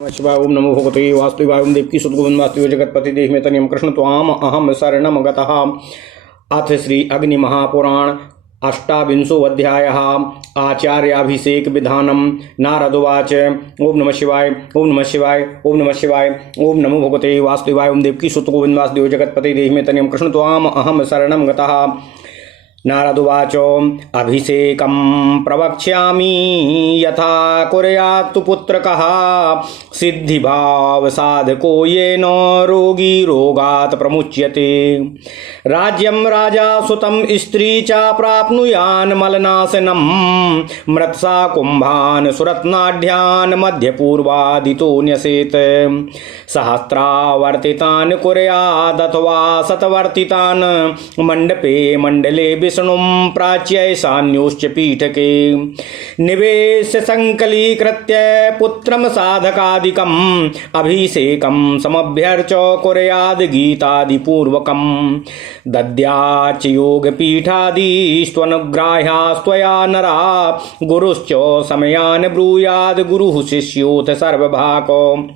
नमः शिवाय। ओम नमो भगवते वासुदेवाय। ओम देवकी सुत गोविंद वासुदेव जगतपति देह तनियम कृष्ण त्वाम अहम शरणम गतः। अथ श्री अग्नि महापुराण अष्टाविंशो अध्यायः। आचार्याभिषेक विधानम। नारदोवाच। ओम नमः शिवाय। ओम नमः शिवाय। ओम नमः शिवाय। ओम नमो भगवते वासुदेवाय। ओम देवकी सुत गोविंद वासुदेव जगतपति देह तनियम कृष्ण त्वाम अहम शरणम गतः। नारदुवाच। अभिषेकं प्रवक्ष्यामि यथा कुर्यात्तु पुत्रकः सिद्धिभाव साधको येन रोगी रोगात् प्रमुच्यते। राज्यं राजा सुतं स्त्री च प्राप्नुयान् मलनाशनं मृत्सा कुम्भान् सुरत्नाढ्यान् मध्यपूर्वादितो न्यसेत्। सहस्रावर्तितान् कुर्यादथवा शतवर्तितान् मण्डपे मण्डले विष्णुं प्राच्य ईशान्योश्च पीठके निवेश संकलीकृत्य पुत्रं साधकादिकम् अभिषेकं समभ्यर्च कुर्याद् गीतादिपूर्वकम्। दद्याच्च योगपीठादिस्त्वनुग्राह्यास्त्वया नरा गुरुश्च समयान् ब्रूयाद् गुरुः शिष्योऽथ सर्वभाको।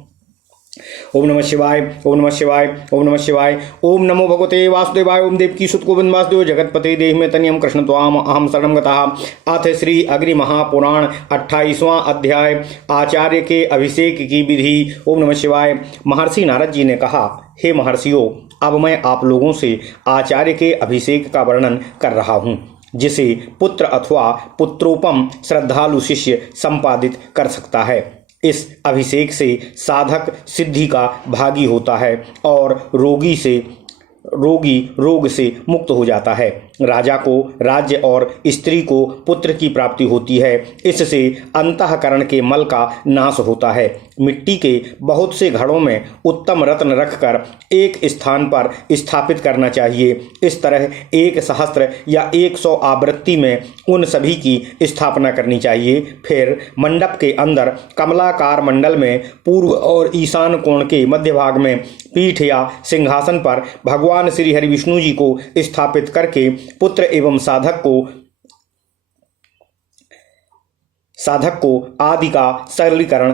ओम नमः शिवाय। ओम नमः शिवाय। ओम नमः शिवाय। ओम नमो भगवते वासुदेवाय। ओम देवकी सुत गोविंद वासुदेव जगतपति देह में तनियम कृष्ण त्वाम अहम शरणं गतः। अथ श्री अग्नि महापुराण 28वां अध्याय। आचार्य के अभिषेक की विधि। ओम नमः शिवाय। महर्षि नारद जी ने कहा, हे महर्षियों, अब मैं आप लोगों से आचार्य के अभिषेक का वर्णन कर रहा हूँ, जिसे पुत्र अथवा पुत्रोपम श्रद्धालु शिष्य संपादित कर सकता है। इस अभिषेक से साधक सिद्धि का भागी होता है और रोगी रोग से मुक्त हो जाता है। राजा को राज्य और स्त्री को पुत्र की प्राप्ति होती है। इससे अंतःकरण के मल का नाश होता है। मिट्टी के बहुत से घड़ों में उत्तम रत्न रखकर एक स्थान पर स्थापित करना चाहिए। इस तरह 1 सहस्त्र या 100 आवृत्ति में उन सभी की स्थापना करनी चाहिए। फिर मंडप के अंदर कमलाकार मंडल में पूर्व और ईशान कोण के मध्य भाग में पीठ या सिंहासन पर भगवान श्री हरि विष्णु जी को स्थापित करके पुत्र एवं साधक को आदि का सकलीकरण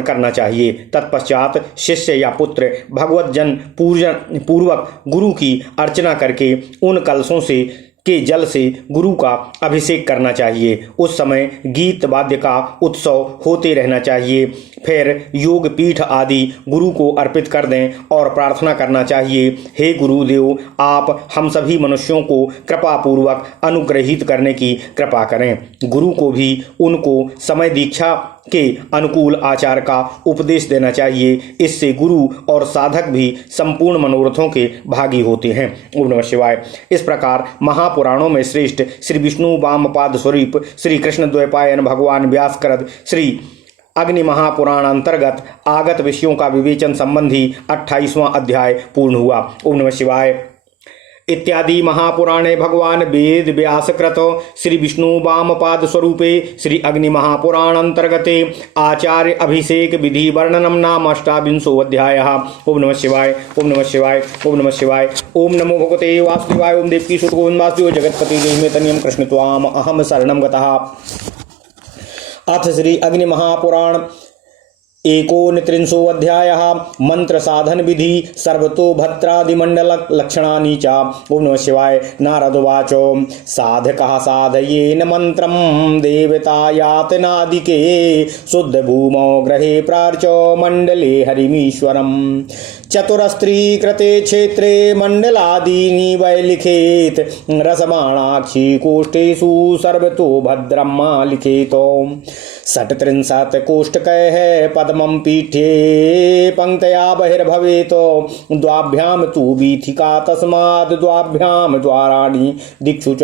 करना चाहिए। तत्पश्चात शिष्य या पुत्र भगवत जन पूर्वक गुरु की अर्चना करके उन कलशों के जल से गुरु का अभिषेक करना चाहिए। उस समय गीत वाद्य का उत्सव होते रहना चाहिए। फिर योग पीठ आदि गुरु को अर्पित कर दें और प्रार्थना करना चाहिए, हे गुरुदेव, आप हम सभी मनुष्यों को कृपा पूर्वक अनुग्रहित करने की कृपा करें। गुरु को भी उनको समय दीक्षा के अनुकूल आचार का उपदेश देना चाहिए। इससे गुरु और साधक भी संपूर्ण मनोरथों के भागी होते हैं। ओम नमः शिवाय। इस प्रकार महापुराणों में श्रेष्ठ श्री विष्णु वामपाद स्वरूप श्री कृष्ण द्वैपायन भगवान व्यासकृत श्री अग्नि महापुराण अंतर्गत आगत विषयों का विवेचन संबंधी 28वां अध्याय पूर्ण हुआ। ओम नमः शिवाय। इत्यादि महापुराणे भगवान वेद व्यासकृत श्री विष्णु वामपाद स्वरूपे श्री अग्नि महापुराण अंतर्गते आचार्य अभिषेक विधि वर्णनम नाम अष्टाविंशो अध्यायः। ओम नमः शिवाय। ओम नमः शिवाय। ओम नमः शिवाय। ओम नमो भगवते वासुदेवाय। ओम देवकी सुत गोविंद वासुदेव जगतपति देह में तनियम कृष्ण त्वाम अहम शरणं गतः। अथ श्री अग्नि महापुराण 31 अध्यायः। मंत्र साधन विधि सर्वतो भद्रादिमंडल लक्षणानि च। ओम नमः शिवाय। नारदोवाच। साधकः साधयेन मंत्रं देवतायातनादिके शुद्ध भूमौ ग्रहे प्रार्च मंडले हरिमीश्वरम् चतुरस्त्री कृते क्षेत्रे मंडलादीनि वै लिखेत रसमाणाक्षी कोष्ठेषु सर्वतो भद्रम् लिखेत। 37 कोष्ठकैः पद्मं पीठे पंक्तया बहिर्भवेत् द्वाभ्यां तु वीथिका तस्माद् द्वाभ्यां द्वाराणि दिक्षु च।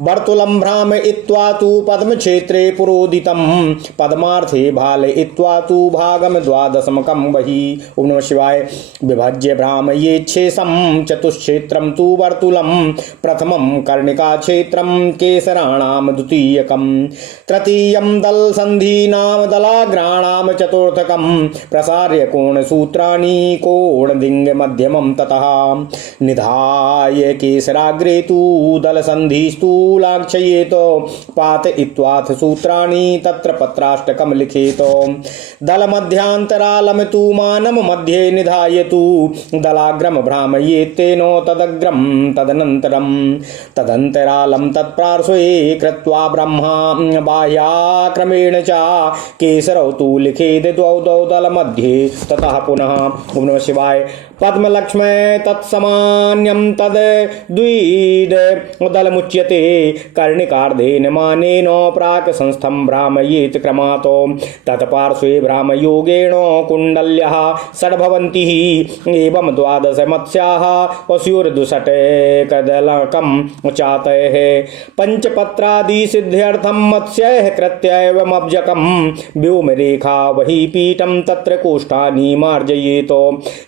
वर्तुलं भ्रामयित्वा तु पद्मक्षेत्रे पुरोदितं पद्मार्थे भालयित्वा तु भागं द्वादशमकं बहिः। ओम नमः शिवाय। विभज्य भ्रामयेच्छेषं चतुष्क्षेत्रं तु वर्तुलं प्रथमं कर्णिका क्षेत्रं केसराणां द्वितीयकं तृतीयं दल दलसन्धीनां दलाग्राणां चतुर्थकं प्रसार्य कोणसूत्राणि कोणदिङ्गमध्यमं ततः निधाय केसराग्रे तु दलसन्धिस्तूलाक्षयेत पातयित्वाथ सूत्राणि तत्र पत्राष्टकं लिखेत दलमध्यान्तरालं तु मानं मध्ये निधाय तु दलाग्रम भ्रामयेत्तेन तदग्रम तदन्तरालं तत्पार्श्वे कृत्वा ब्रह्मा बाह्याक्रमेण च केसरौ तु लिखेद द्वौ दलमध्ये ततः पुनः ओम नमः शिवाय पद्मलक्ष्मै तत्समान्यं तद् द्विद दलमुच्यते कर्णिकार्धेन मानेन प्राक् संस्थं भ्रामयेत् क्रमातो तत्पार्श्वे भ्रामयोगेण कुण्डल्यः षड्भवन्ति एवं द्वादश मत्स्याः पशुर्दुषटेकदलकं चातयः पंचपत्रादि सिद्ध्यर्थं मत्स्यैः कृत्यैवमब्जकं व्योमरेखा वही पीठं तत्र कोष्ठानि मार्जयेत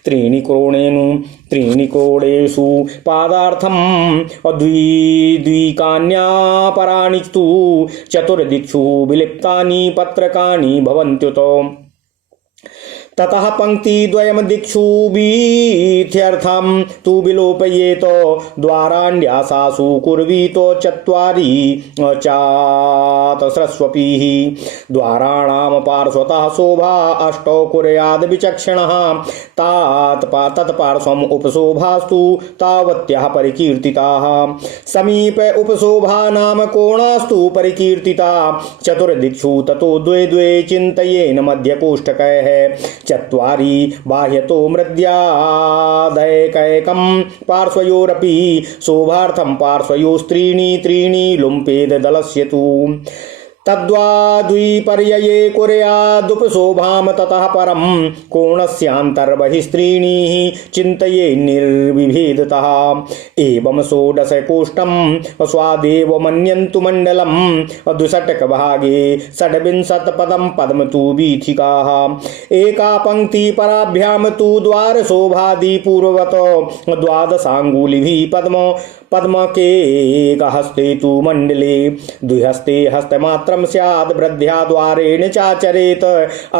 त्रीणि कोणेषु पादार्थं द्विकान्यापराणि तु चतुर्दिक्षु विलिप्तानि पत्रकानि भवन्त्युत ततः पंक्तिद्वयं दिक्षु वीथ्यर्थं तु विलोपयेत द्वाराण्यसासु कुर्वीतो चत्वारि चातस्रस्वपीः द्वाराणां पार्श्वतः शोभा अष्टौ कुर्याद् विचक्षणः तत्पार्श्वम् उपशोभास्तु तावत्याः परिकीर्तिताः समीपे उपशोभा नाम कोणास्तु परिकीर्तिता चतुर्दिक्षु ततो द्वे चिन्तयेन मध्यकोष्ठकैः चत्वारि बाह्यतो मृद्यादैकैकं पार्श्वयोरपि शोभार्थं पार्श्वयोस्त्रीणि लुम्पेद दलस्य तु तद्वा द्विपर्यये कुर्यादुपशोभां ततः परं कोणस्यान्तर्बहिस्त्रीणि चिन्तये निर्विभेदतः एवं षोडशकोष्ठं स्वादेव मन्यन्तु मण्डलं द्विषट्कभागे षड्विंशत्पदं पद्म तु वीथिकाः एका पंक्ति पराभ्यां तु द्वारशोभादिपूर्ववत् द्वादशाङ्गुलिभिः पद्म के हस्ते तु मण्डले द्विहस्ते हस्तमात्रं स्यात् वृद्ध्या द्वारेण चाचरेत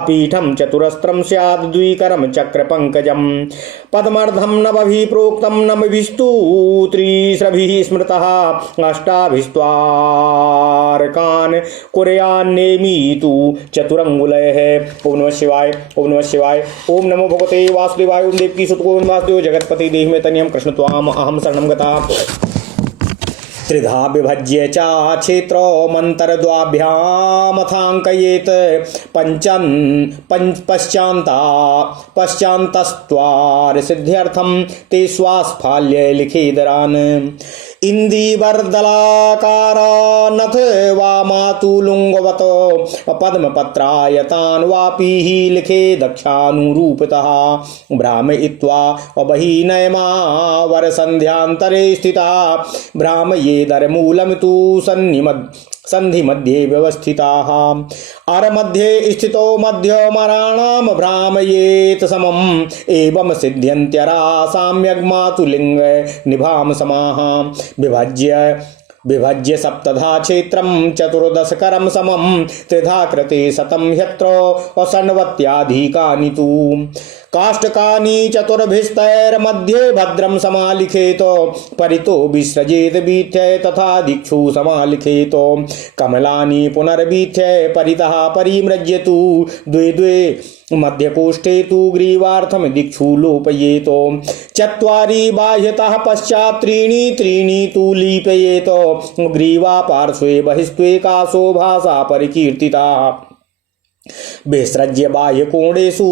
अपीठं चतुरस्त्रं स्यात् द्विकरं चक्रपङ्कजं पद्मर्धं नवभिः प्रोक्तं नवभिस्तु त्रिस्रभिः स्मृतः अष्टाभिस्त्वारकान् कुर्यान्नेमि तु चतुरङ्गुलैः ओम नमः शिवाय ओम नमः शिवाय ओम नमो भगवते वासुदेवाय ओम देवकी सुतगोविन्द वासुदेव जगत्पति देहि मे तनियं कृष्ण त्वाम अहं शरणं गता त्रिधा विभज्य च क्षेत्र मन्तरद्वाभ्यामथाङ्कयेत् पश्चान्तस्त्वारि सिद्ध्यर्थं ते स्वास्फाल्ये लिखेदरान् इंदिवर्दलाकारानथ वा मातुलुंगवत पद्मपत्रायतान् वापीः लिखे दक्षानुरूपतः भ्रामयित्वा अबहिनयमा वरसन्ध्यान्तरे स्थिता भ्रामयेदरमूलं तु संधि मध्ये व्यवस्थिताः अरमध्ये स्थितो मध्यमराणां भ्रामयेत समम् एवं सिद्ध्यन्त्यरा साम्यग्मातुलिङ्ग निभां समाः विभज्य सप्तधा क्षेत्रं चतुर्दशकरं समं त्रिधा कृते शतं ह्यत्र असन्वत्याधिकानि तु काष्ठकानि चतुर्भिस्तैर्मध्ये भद्रं समालिखेत परितो विसृजेत वीथ्यै तथा दिक्षु समालिखेत कमलानि पुनर्वीथ्यै परितः परिमृज्यतु द्वे मध्यकोष्ठे तु ग्रीवार्थं दिक्षु लोपयेत चत्वारि बाह्यतः पश्चात् त्रीणि तु लीपयेत ग्रीवा पार्श्वे बहिस्त्वेका शोभा सा परिकीर्तिता विसृज्य बाह्यकोणेषु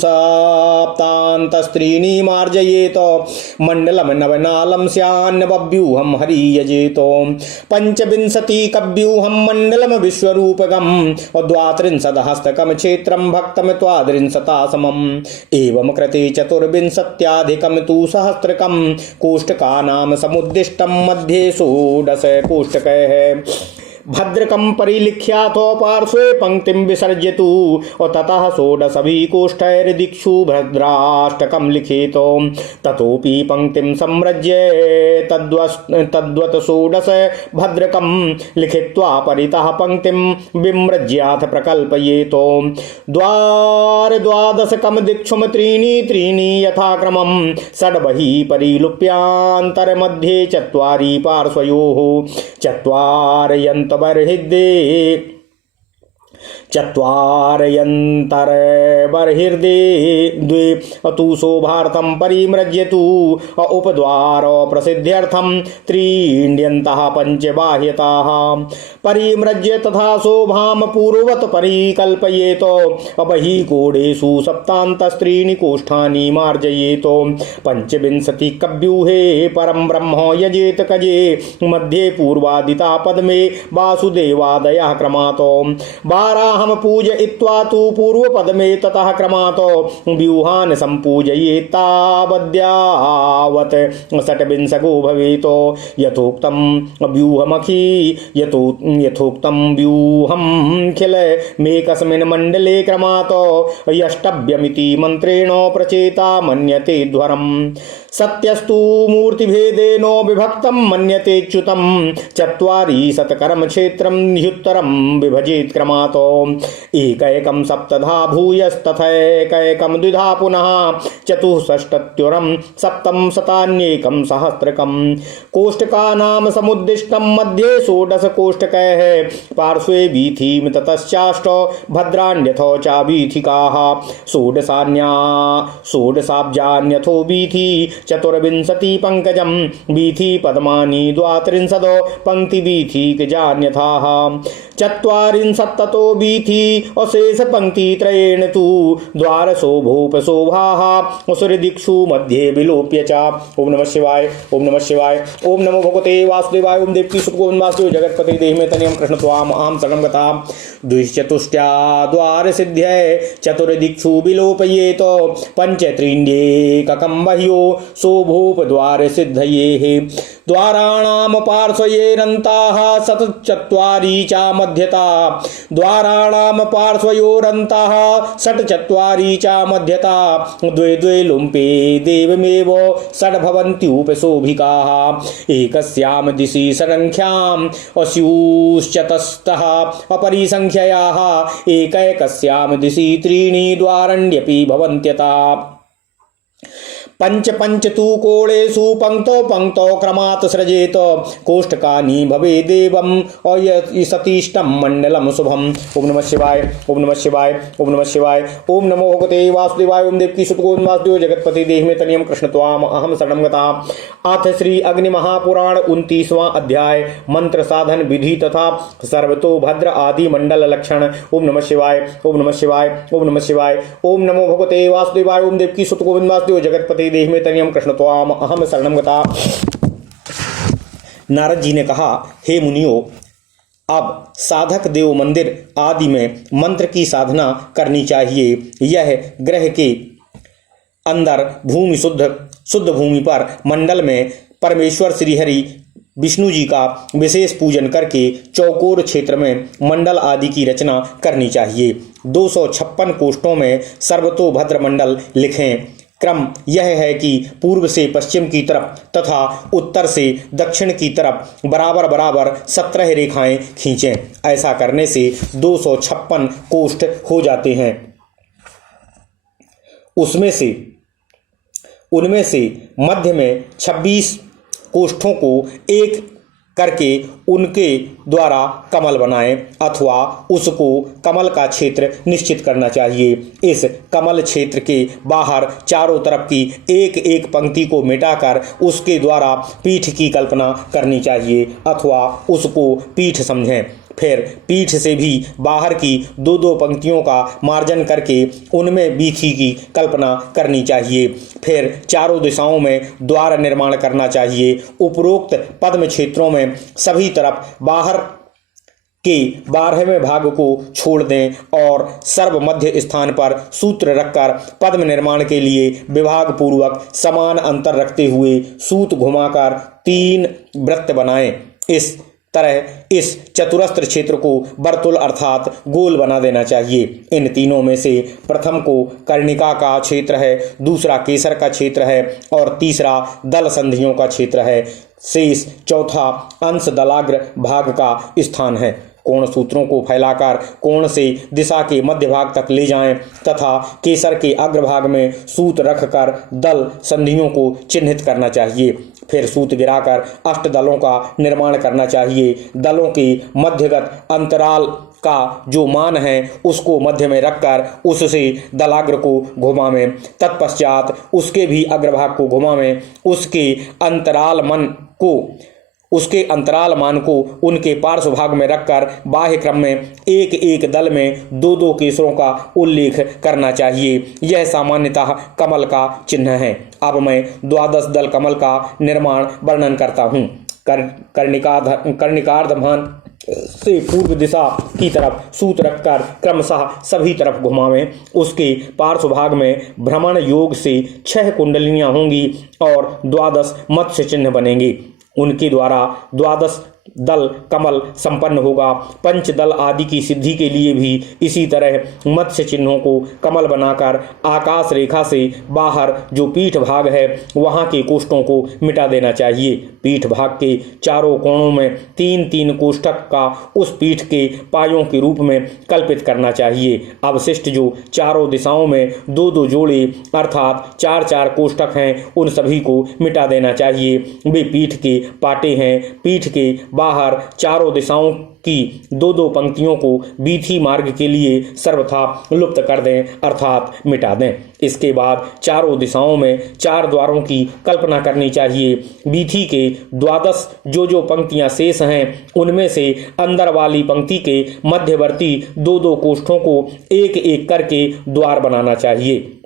सप्तान्तस्त्रीणि मार्जयेत मण्डलं नवनालं स्यान्नवव्यूहं हरियजेत पंचविंशतिकव्यूहं मण्डलं विश्वरूपकं द्वात्रिंशदहस्तकं क्षेत्रं भक्तं त्वाद्रिंशतासमम् एवं कृते चतुर्विंशत्याधिकं तु सहस्रकं कोष्ठकानां समुद्दिष्टं मध्ये षोडश कोष्ठकैः भद्रकं परिलिख्यातो पार्श्वे पंक्तिं विसर्जतु और ततः षोडशभिकोष्ठैर्दिक्षु भद्राष्टकं लिखितो ततोपि पंक्तिं सम्रज्य तद्वत् षोडश भद्रकं लिखित्वा परितः पंक्तिं विम्रज्याथ प्रकल्पयेतो द्वादशकं दिक्षुम त्रीणि त्रीणि यथाक्रमं षड्बहि परिलुप्यान्तरमध्ये चत्वारि पार्श्वयोः चत्वारयन्तबर्हिर्दे चत्वारयन्तर्बर्हिर्दे द्वे अतु शोभार्थं परिमृज्यतु उपद्वार प्रसिद्ध्यर्थं त्रीण्यन्तः पञ्चबाह्यताः परिमृज्य तथा शोभां पूर्ववत् परिकल्पयेत बहिकोणेषु सप्तान्तस्त्रीणि कोष्ठानि मार्जयेत पंचविंशति कव्यूहे परं ब्रह्म यजेत कजे मध्ये पूर्वादिता पद्मे वासुदेवादयः क्रमातो बाराहं पूजयित्वा तु पूर्वपद्मे ततः क्रमातो व्यूहान् सम्पूजयेत्तावद्यावत् षट्विंशको भवेत् यथोक्तं व्यूहं खिल मेकस्मिन् मण्डले क्रमातो यष्टव्यमिति मन्त्रेण प्रचेता मन्यते ध्वरम् सत्यस्तु मूर्तिभेदेनो विभक्तं मन्यते च्युतं चत्वारि शतकर्म क्षेत्रं ह्युत्तरं विभजेत् क्रमातो एकैकं सप्तधा भूयस्तथैकैकं द्विधा पुनः चतुष्षष्ट्युरं सप्तं शतान्येकं सहस्रकं कोष्टकानां समुद्दिष्टं मध्ये षोडश कोष्टकैः पार्श्वे वीथीं ततश्चाष्ट भद्राण्यथो च वीथिकाः षोडशाब्जान्यथो वीथि चतुर्विंशति पंकजं वीथि पद्मानि द्वात्रिंशदो पंक्तिवीथिकजान्यथाः चत्वारिंशत्ततो वीथि अशेष पंक्तित्रयेण तु द्वारशोभोपशोभाः असुरदिक्षु मध्ये विलोप्य च। ओम नमः शिवाय, ओम नमः शिवाय, ओम नमो भगवते वासुदेवाय, ओम देवकी सुतगोविंद वासुदेव जगतपते देहि मे तनियं कृष्ण त्वाम अहं शरणं गता द्विश्चतुष्टया द्वार सिद्ध्यै चतुर्दिक्षु विलोपयेत पंचत्रीण्येककं बह्यो शोभोपद्वार सिद्धये द्वाराणां पार्श्वयोरन्ताः शतचत्वारि च मध्यता द्वाराणां पार्श्वयोरन्ताः षट्चत्वारि च मध्यता द्वे द्वे लुम्पे देवमेव षड् भवन्त्युपशोभिकाः एकस्यां दिशि संख्याम् अस्युश्चतस्तः अपरिसंख्ययाः एकैकस्यां दिशि त्रीणि द्वारण्यपि भवन्त्यता पंच पंच तु कोणेषु पंक्तौ पंक्तौ क्रमात् सृजेत कोष्ठकानि भवेदेवं सतीष्टं मंडलं शुभम। ओम नमः शिवाय, ओम नमः शिवाय, ओम नमः शिवाय, ओम नमो भगवते वासुदेवाय, ओम देवकी सुतगोविंद वासुदेव जगतपते देहि मे तनियं कृष्ण त्वाम अहं शरणं गता। अथ श्री अग्नि महापुराण 29वां अध्याय मंत्र साधन विधि तथा सर्वतोभद्र आदि मंडल लक्षण। ओम नमः शिवाय, ओम नमः शिवाय, ओम नमः शिवाय, ओम नमो भगवते वासुदेवाय, ओम देवकी सुतगोविंद वासुदेव जगतपते देहि मे तनियं कृष्ण त्वाम अहम शरणं गता। नारद जी ने कहा, हे मुनियों, अब साधक देव मंदिर आदि में मंत्र की साधना करनी चाहिए। यह ग्रह के अंदर भूमि शुद्ध भूमि पर मंडल में परमेश्वर श्रीहरि विष्णु जी का विशेष पूजन करके चौकोर क्षेत्र में मंडल आदि की रचना करनी चाहिए। 256 कोष्ठों में सर्वतोभद्र मंडल लिखें। क्रम यह है कि पूर्व से पश्चिम की तरफ तथा उत्तर से दक्षिण की तरफ बराबर बराबर 17 रेखाएं खींचें। ऐसा करने से 256 कोष्ठ हो जाते हैं। उनमें से मध्य में 26 कोष्ठों को एक करके उनके द्वारा कमल बनाएं अथवा उसको कमल का क्षेत्र निश्चित करना चाहिए। इस कमल क्षेत्र के बाहर चारों तरफ की एक एक पंक्ति को मिटाकर उसके द्वारा पीठ की कल्पना करनी चाहिए अथवा उसको पीठ समझें। फिर पीठ से भी बाहर की दो दो पंक्तियों का मार्जन करके उनमें बीथी की कल्पना करनी चाहिए। फिर चारों दिशाओं में द्वार निर्माण करना चाहिए। उपरोक्त पद्म क्षेत्रों में सभी तरफ बाहर के 12वें भाग को छोड़ दें और सर्व मध्य स्थान पर सूत्र रखकर पद्म निर्माण के लिए विभाग पूर्वक समान अंतर रखते हुए सूत घुमाकर 3 वृत्त बनाएं। इस तरह इस चतुरस्र क्षेत्र को वर्तुल अर्थात गोल बना देना चाहिए। इन तीनों में से प्रथम को कर्णिका का क्षेत्र है, दूसरा केसर का क्षेत्र है और तीसरा दल संधियों का क्षेत्र है। शेष चौथा अंश दलाग्र भाग का स्थान है। कोण सूत्रों को फैलाकर कोण से दिशा के मध्य भाग तक ले जाएं तथा केसर के अग्रभाग में सूत रखकर दल संधियों को चिन्हित करना चाहिए। फिर सूत गिराकर अष्टदलों का निर्माण करना चाहिए। दलों के मध्यगत अंतराल का जो मान है उसको मध्य में रखकर उससे दलाग्र को घुमावें। तत्पश्चात उसके भी अग्रभाग को घुमावें। उसके अंतराल मान को उनके पार्श्व भाग में रखकर बाह्य क्रम में एक एक दल में दो दो केसरों का उल्लेख करना चाहिए। यह सामान्यतः कमल का चिन्ह है। अब मैं 12 दल कमल का निर्माण वर्णन करता हूँ। कर्णिकार्धमान से पूर्व दिशा की तरफ सूत रखकर क्रमशः सभी तरफ घुमावें। उसके पार्श्व भाग में भ्रमण योग से 6 कुंडलियां होंगी और 12 मत्स्य चिन्ह बनेंगे। उनके द्वारा 12 दल कमल संपन्न होगा। पंचदल आदि की सिद्धि के लिए भी इसी तरह मत्स्य चिन्हों को कमल बनाकर आकाश रेखा से बाहर जो पीठ भाग है वहां के कोष्ठों को मिटा देना चाहिए। पीठ भाग के चारों कोणों में 3-3 कोष्ठक का उस पीठ के पायों के रूप में कल्पित करना चाहिए। अवशिष्ट जो चारों दिशाओं में 2-2 जोड़े अर्थात 4-4 कोष्ठक हैं उन सभी को मिटा देना चाहिए। वे पीठ के पाटे हैं। पीठ के बाहर चारों दिशाओं की 2-2 पंक्तियों को बीथी मार्ग के लिए सर्वथा लुप्त कर दें अर्थात मिटा दें। इसके बाद चारों दिशाओं में 4 द्वारों की कल्पना करनी चाहिए। बीथी के 12 जो पंक्तियां शेष हैं उनमें से अंदर वाली पंक्ति के मध्यवर्ती 2-2 कोष्ठों को एक एक करके द्वार बनाना चाहिए।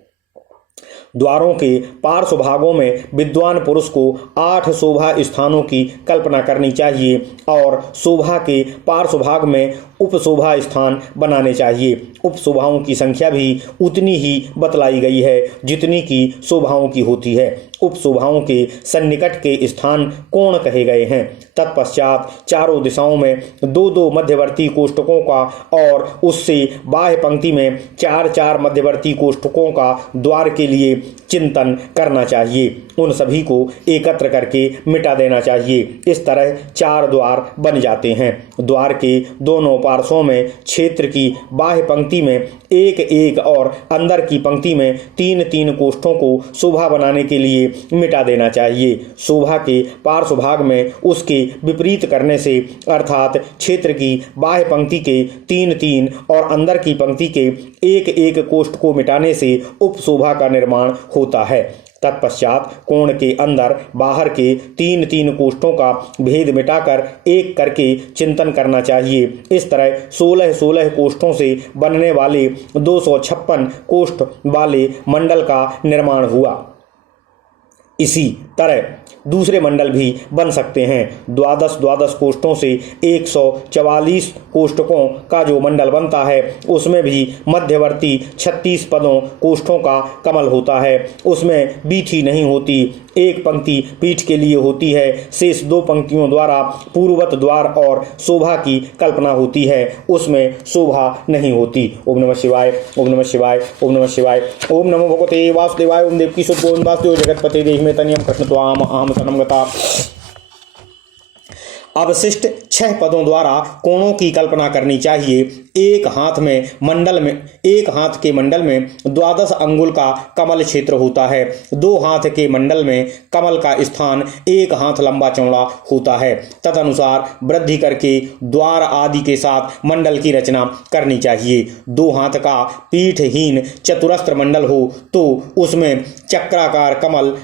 द्वारों के पार्श्व भागों में विद्वान पुरुष को 8 शोभा स्थानों की कल्पना करनी चाहिए और शोभा के पार्श्व भाग में उपशोभा स्थान बनाने चाहिए। उपशोभाओं की संख्या भी उतनी ही बतलाई गई है जितनी की शोभाओं की होती है। उपशोभाओं के सन्निकट के स्थान कोण कहे गए हैं। तत्पश्चात चारों दिशाओं में 2-2 मध्यवर्ती कोष्ठकों का और उससे बाह्य पंक्ति में 4-4 मध्यवर्ती कोष्ठकों का द्वार के लिए चिंतन करना चाहिए। उन सभी को एकत्र करके मिटा देना चाहिए। इस तरह 4 द्वार बन जाते हैं। द्वार के दोनों पार्श्वों में क्षेत्र की बाह्य पंक्ति में 1-1 और अंदर की पंक्ति में 3-3 कोष्ठों को शोभा बनाने के लिए मिटा देना चाहिए। शोभा के पार्श्व भाग में उसके विपरीत करने से अर्थात क्षेत्र की बाह्य पंक्ति के 3-3 और अंदर की पंक्ति के 1-1 कोष्ठ को मिटाने से उपशोभा का निर्माण होता है। तत्पश्चात कोण के अंदर बाहर के 3-3 कोष्ठों का भेद मिटाकर एक करके चिंतन करना चाहिए। इस तरह 16-16 कोष्ठों से बनने वाले 256 कोष्ठ वाले मंडल का निर्माण हुआ। इसी तरह दूसरे मंडल भी बन सकते हैं। 12-12 कोष्ठों से 144 कोष्ठकों का जो मंडल बनता है उसमें भी मध्यवर्ती 36 पदों कोष्ठों का कमल होता है। उसमें बीथी नहीं होती। एक पंक्ति पीठ के लिए होती है। शेष 2 पंक्तियों द्वारा पूर्ववत द्वार और शोभा की कल्पना होती है। उसमें शोभा नहीं होती। ओम नमः शिवाय, ओम नमः शिवाय, ओम नमः शिवाय। ओम नमो भगवते वासुदेवाय। ओम देवकी सुत ओम वासुदेव जगतपते देहि में तनियम कृष्ण त्वाम अहम सनम गता। अवशिष्ट 6 पदों द्वारा कोणों की कल्पना करनी चाहिए। एक हाथ के मंडल में 12 अंगुल का कमल क्षेत्र होता है। 2 हाथ के मंडल में कमल का स्थान 1 हाथ लंबा चौड़ा होता है। तदनुसार वृद्धि करके द्वार आदि के साथ मंडल की रचना करनी चाहिए। 2 हाथ का पीठहीन चतुरस्र मंडल हो तो उसमें चक्राकार कमल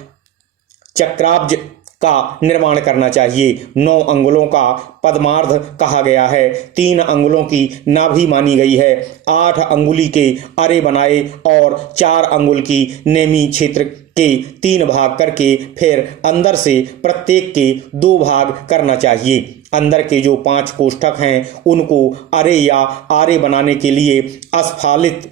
चक्राब्ज का निर्माण करना चाहिए। 9 अंगुलों का पद्मार्ध कहा गया है। 3 अंगुलों की नाभि मानी गई है। 8 अंगुली के अरे बनाए और 4 अंगुल की नेमी क्षेत्र के 3 भाग करके फिर अंदर से प्रत्येक के 2 भाग करना चाहिए। अंदर के जो 5 कोष्ठक हैं उनको अरे या आरे बनाने के लिए अस्फालित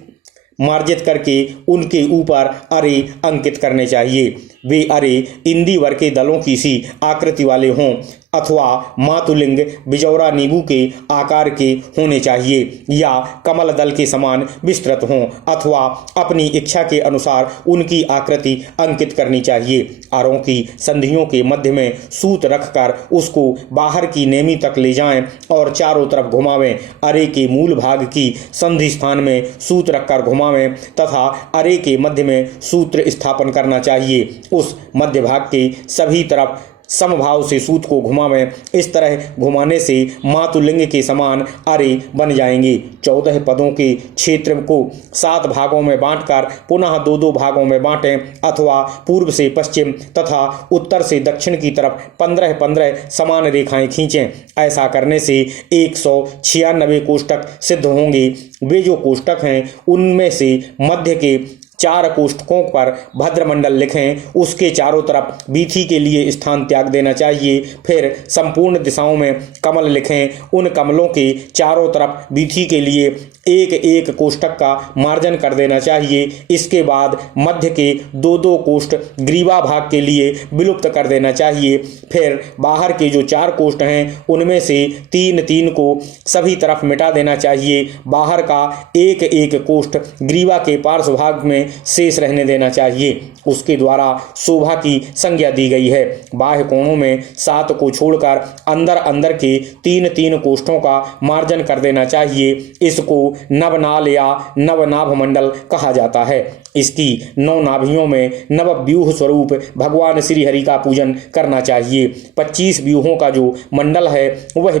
मार्जित करके उनके ऊपर अरे अंकित करने चाहिए। वे अरे इंदिवर के दलों की सी आकृति वाले हों अथवा मातुलिंग बिजौरा नींबू के आकार के होने चाहिए या कमल दल के समान विस्तृत हों अथवा अपनी इच्छा के अनुसार उनकी आकृति अंकित करनी चाहिए। अरों की संधियों के मध्य में सूत रखकर उसको बाहर की नेमी तक ले जाएं और चारों तरफ घुमावें। अरे के मूल भाग की संधि स्थान में सूत रखकर घुमावें तथा अरे के मध्य में सूत्र स्थापन करना चाहिए। उस मध्य भाग के सभी तरफ समभाव से सूत को घुमावें। इस तरह घुमाने से मातुलिंग के समान अरे बन जाएंगे। 14 पदों के क्षेत्र को 7 भागों में बांटकर पुनः 2-2 भागों में बांटें अथवा पूर्व से पश्चिम तथा उत्तर से दक्षिण की तरफ 15-15 समान रेखाएं खींचें। ऐसा करने से 196 कोष्ठक सिद्ध होंगे। वे जो कोष्ठक हैं उनमें से मध्य के 4 कोष्ठकों पर भद्रमंडल लिखें। उसके चारों तरफ बीथी के लिए स्थान त्याग देना चाहिए। फिर संपूर्ण दिशाओं में कमल लिखें। उन कमलों के चारों तरफ बीथी के लिए 1-1 कोष्ठक का मार्जन कर देना चाहिए। इसके बाद मध्य के 2-2 कोष्ठ ग्रीवा भाग के लिए विलुप्त कर देना चाहिए। फिर बाहर के जो 4 कोष्ठ हैं उनमें से 3-3 को सभी तरफ मिटा देना चाहिए। बाहर का 1-1 कोष्ठ ग्रीवा के पार्श्व भाग में शेष रहने देना चाहिए। उसके द्वारा शोभा की संज्ञा दी गई है। बाह्य कोणों में 7 को छोड़कर अंदर अंदर के 3-3 कोष्ठों का मार्जन कर देना चाहिए। इसको नवनाल या नवनाभ मंडल कहा जाता है। इसकी 9 नाभियों में नवव्यूह स्वरूप भगवान श्री हरि का पूजन करना चाहिए। 25 व्यूहों का जो मंडल है वह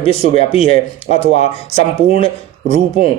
विश्वव्यापी है अथवा संपूर्ण रूपों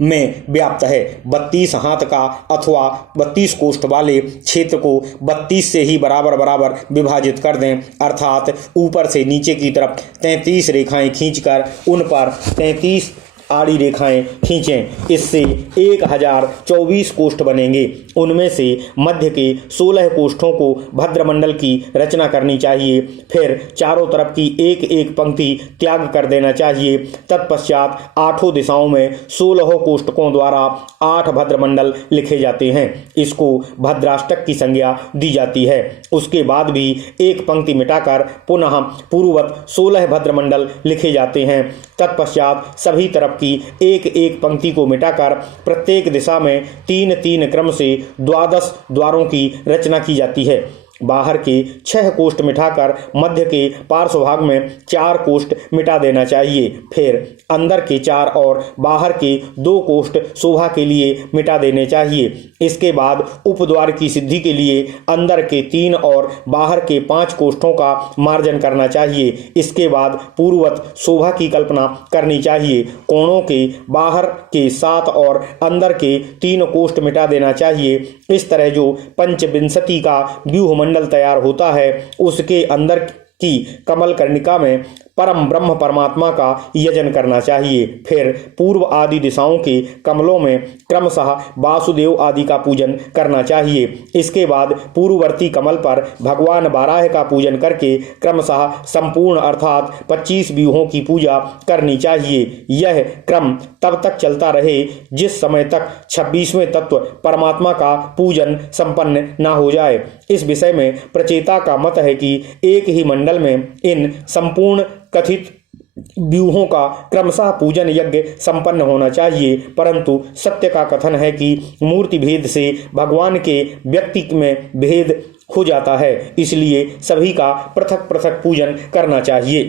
में व्याप्त है। 32 हाथ का अथवा 32 कोष्ठ वाले क्षेत्र को 32 से ही बराबर बराबर विभाजित कर दें अर्थात ऊपर से नीचे की तरफ 33 रेखाएं खींचकर उन पर 33 आड़ी रेखाएं खींचें। इससे 1024 कोष्ठ बनेंगे। उनमें से मध्य के 16 कोष्ठों को भद्रमंडल की रचना करनी चाहिए। फिर चारों तरफ की 1-1 पंक्ति त्याग कर देना चाहिए। तत्पश्चात 8 दिशाओं में 16 कोष्ठकों द्वारा 8 भद्रमंडल लिखे जाते हैं। इसको भद्राष्टक की संज्ञा दी जाती है। उसके बाद भी 1 पंक्ति मिटाकर पुनः पूर्ववत 16 भद्रमंडल लिखे जाते हैं। तत्पश्चात सभी तरफ की 1-1 पंक्ति को मिटाकर प्रत्येक दिशा में 3-3 क्रम से 12 द्वारों की रचना की जाती है। बाहर के 6 कोष्ठ मिटाकर मध्य के पार्श्व भाग में 4 कोष्ठ मिटा देना चाहिए। फिर अंदर के 4 और बाहर के 2 कोष्ठ शोभा के लिए मिटा देने चाहिए। इसके बाद उपद्वार की सिद्धि के लिए अंदर के 3 और बाहर के 5 कोष्ठों का मार्जन करना चाहिए। इसके बाद पूर्ववत शोभा की कल्पना करनी चाहिए। कोणों के बाहर के 7 और अंदर के 3 कोष्ठ मिटा देना चाहिए। इस तरह जो पंचविंशति का व्यूह मंडल तैयार होता है उसके अंदर की कमल कर्णिका में परम ब्रह्म परमात्मा का यजन करना चाहिए। फिर पूर्व आदि दिशाओं के कमलों में क्रमशः वासुदेव आदि का पूजन करना चाहिए। इसके बाद पूर्ववर्ती कमल पर भगवान बाराह का पूजन करके क्रमशः संपूर्ण अर्थात 25 व्यूहों की पूजा करनी चाहिए। यह क्रम तब तक चलता रहे जिस समय तक 26वें तत्व परमात्मा का पूजन संपन्न न हो जाए। इस विषय में प्रचेता का मत है कि एक ही मंडल में इन संपूर्ण कथित व्यूहों का क्रमशः पूजन यज्ञ संपन्न होना चाहिए, परंतु सत्य का कथन है कि मूर्ति भेद से भगवान के व्यक्ति में भेद हो जाता है, इसलिए सभी का पृथक पृथक पूजन करना चाहिए।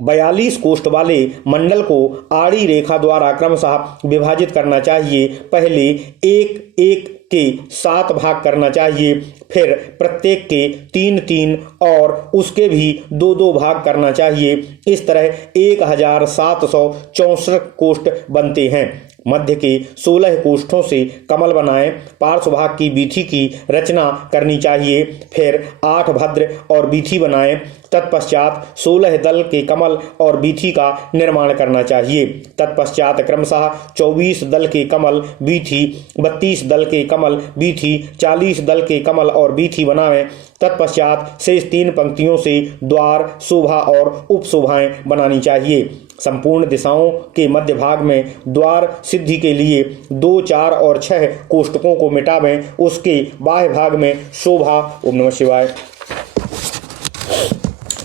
42 कोष्ठ वाले मंडल को आड़ी रेखा द्वारा क्रमशः विभाजित करना चाहिए। पहले 1-1 के 7 भाग करना चाहिए, फिर प्रत्येक के 3-3 और उसके भी 2-2 भाग करना चाहिए। इस तरह 1764 कोष्ठ बनते हैं। मध्य के 16 कोष्ठों से कमल बनाएं। पार्श्व भाग की बीथी की रचना करनी चाहिए। फिर 8 भद्र और बीथी बनाएं। तत्पश्चात 16 दल के कमल और बीथी का निर्माण करना चाहिए। तत्पश्चात क्रमशः 24 दल के कमल बीथी, 32 दल के कमल बीथी, 40 दल के कमल और बीथी बनाएं। तत्पश्चात शेष 3 पंक्तियों से द्वार, शोभा और उपशोभाएं बनानी चाहिए। संपूर्ण दिशाओं के मध्य भाग में द्वार सिद्धि के लिए 2, 4 और 6 कोष्टकों को मिटावें। उसके बाह्य भाग में शोभा ओम नमः शिवाय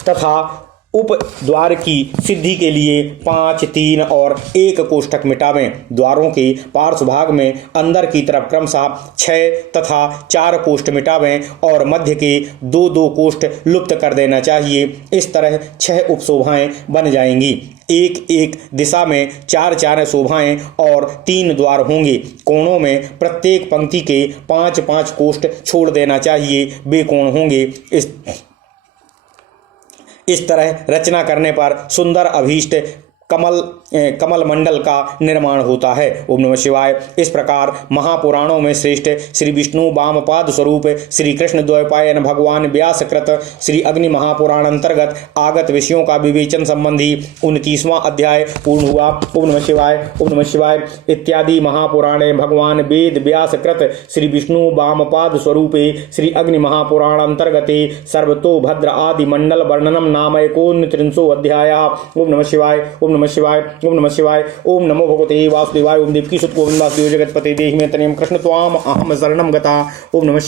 तथा उप द्वार की सिद्धि के लिए 5, 3 और 1 कोष्ठक मिटावें। द्वारों के पार्श्व भाग में अंदर की तरफ क्रमशः 6 तथा 4 कोष्ठ मिटावें और मध्य के 2-2 कोष्ठ लुप्त कर देना चाहिए। इस तरह 6 उपशोभाएं बन जाएंगी। एक दिशा में 4 शोभाएं और 3 द्वार होंगे। कोणों में प्रत्येक पंक्ति के 5-5 कोष्ठ छोड़ देना चाहिए, वे कोण होंगे। इस तरह रचना करने पर सुंदर अभीष्ट कमल मंडल का निर्माण होता है। ओम नमः शिवाय। इस प्रकार महापुराणों में श्रेष्ठ श्री विष्णु वामपाद स्वरूप श्री कृष्ण द्वैपायन भगवान व्यासकृत श्री अग्नि महापुराण अंतर्गत आगत विषयों का विवेचन संबंधी 29वां अध्याय पूर्ण हुआ। ओम नमः शिवाय। ओम नमः शिवाय। इत्यादि महापुराणे भगवान वेद व्यासकृत श्री विष्णु वामपाद स्वरूपे श्री अग्नि महापुराण अंतर्गते सर्वतोभद्र आदि मंडल वर्णनम नाम 39 अध्यायः। ओम नमः शिवाय। ओम नमः शिवाय। ओम नमः शिवाय। ओम नमो भगवते वासुदेवाय। ओम देवकी सुत गोविंद वासुदेव जगतपते देहि मे तनयं कृष्ण त्वाम अहम शरणं गता। ओम नमः